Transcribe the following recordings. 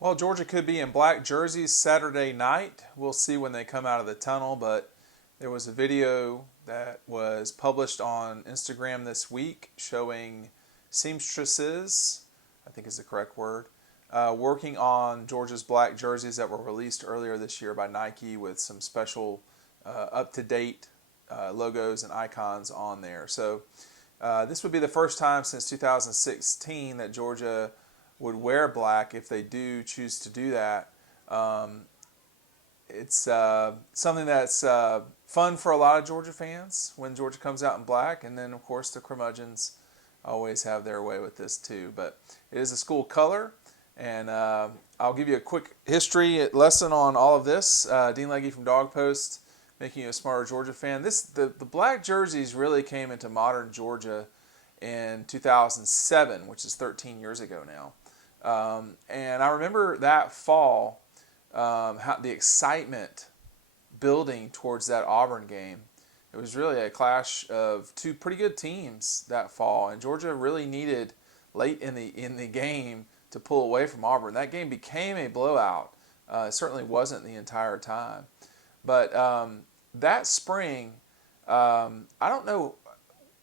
Well, Georgia could be in black jerseys Saturday night. We'll see when they come out of the tunnel, but there was a video that was published on Instagram this week showing seamstresses, I think is the correct word, working on Georgia's black jerseys that were released earlier this year by Nike with some special up-to-date logos and icons on there. So this would be the first time since 2016 that Georgia would wear black if they do choose to do that. Um, it's something that's fun for a lot of Georgia fans when Georgia comes out in black, and then of course the curmudgeons always have their way with this too. But it is a school color, and I'll give you a quick history lesson on all of this. Dean Legge from Dog Post, making you a smarter Georgia fan. The black jerseys really came into modern Georgia in 2007, which is 13 years ago now. And I remember that fall, how the excitement building towards that Auburn game. It was really a clash of two pretty good teams that fall, and Georgia really needed late in the game to pull away from Auburn. That game became a blowout. It certainly wasn't the entire time, but that spring, I don't know.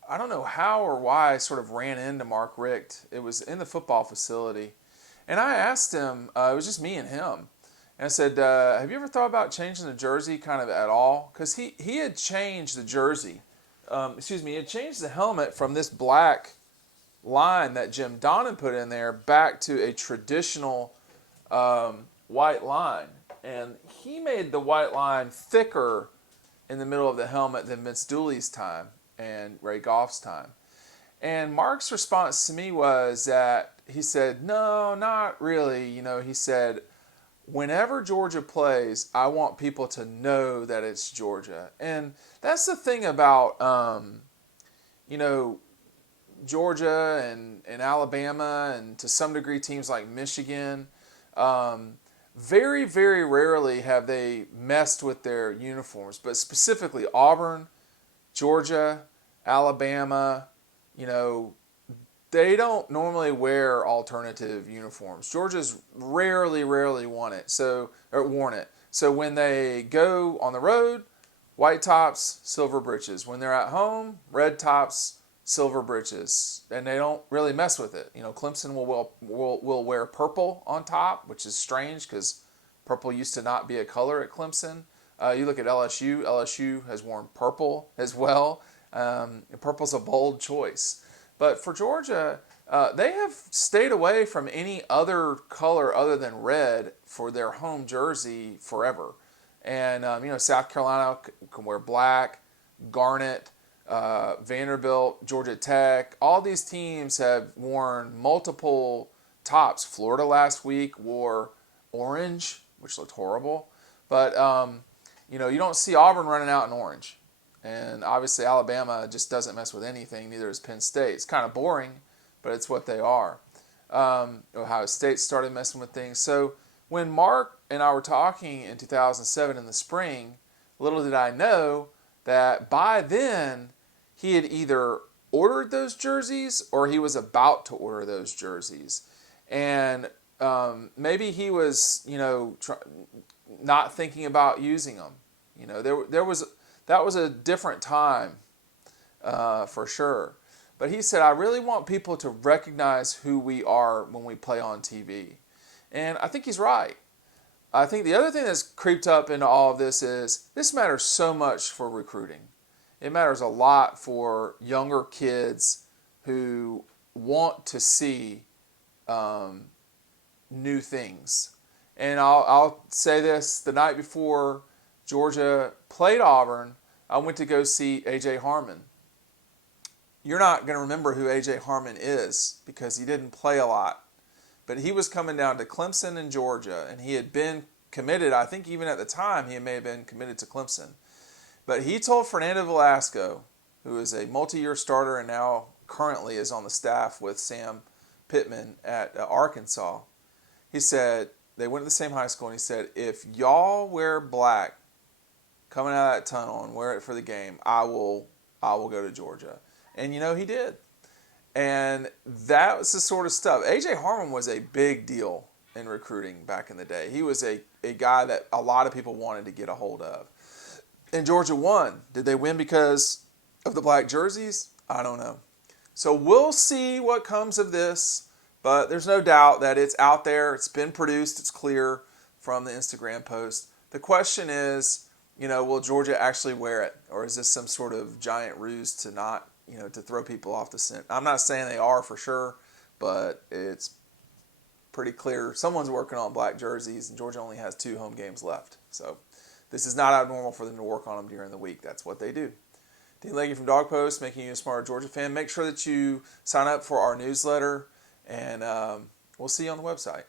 I don't know how or why I sort of ran into Mark Richt. It was in the football facility. And I asked him, it was just me and him. And I said, have you ever thought about changing the jersey kind of at all? Because he had changed the jersey. He had changed the helmet from this black line that Jim Donnan put in there back to a traditional white line. And he made the white line thicker in the middle of the helmet than Vince Dooley's time and Ray Goff's time. And Mark's response to me was that he said, no, not really. He said, whenever Georgia plays, I want people to know that it's Georgia. And that's the thing about, Georgia and Alabama and to some degree teams like Michigan. Very, very rarely have they messed with their uniforms, but specifically Auburn, Georgia, Alabama, they don't normally wear alternative uniforms. Georgia's rarely worn it. So when they go on the road, white tops, silver breeches. When they're at home, red tops, silver breeches, and they don't really mess with it. Clemson will wear purple on top, which is strange because purple used to not be a color at Clemson. You look at LSU. LSU has worn purple as well. Purple's a bold choice. But for Georgia, they have stayed away from any other color other than red for their home jersey forever. And, South Carolina can wear black, garnet, Vanderbilt, Georgia Tech. All these teams have worn multiple tops. Florida last week wore orange, which looked horrible. But, you don't see Auburn running out in orange. And obviously Alabama just doesn't mess with anything. Neither does Penn State. It's kind of boring, but it's what they are. Ohio State started messing with things. So when Mark and I were talking in 2007 in the spring, little did I know that by then he had either ordered those jerseys or he was about to order those jerseys. And maybe he was, not thinking about using them. That was a different time, for sure. But he said, I really want people to recognize who we are when we play on TV. And I think he's right. I think the other thing that's creeped up into all of this is this matters so much for recruiting. It matters a lot for younger kids who want to see new things. And I'll say this, the night before Georgia played Auburn, I went to go see A.J. Harmon. You're not going to remember who A.J. Harmon is because he didn't play a lot. But he was coming down to Clemson and Georgia, and he had been committed. I think even at the time he may have been committed to Clemson. But he told Fernando Velasco, who is a multi-year starter and now currently is on the staff with Sam Pittman at Arkansas, he said, they went to the same high school, and he said, if y'all wear black coming out of that tunnel and wear it for the game, I will go to Georgia. And he did. And that was the sort of stuff. A.J. Harmon was a big deal in recruiting back in the day. He was a guy that a lot of people wanted to get a hold of. And Georgia won. Did they win because of the black jerseys? I don't know. So we'll see what comes of this, but there's no doubt that it's out there. It's been produced. It's clear from the Instagram post. The question is, will Georgia actually wear it? Or is this some sort of giant ruse to not, to throw people off the scent? I'm not saying they are for sure, but it's pretty clear someone's working on black jerseys, and Georgia only has 2 home games left. So this is not abnormal for them to work on them during the week. That's what they do. Dean Legge from Dog Post, making you a smarter Georgia fan. Make sure that you sign up for our newsletter, and we'll see you on the website.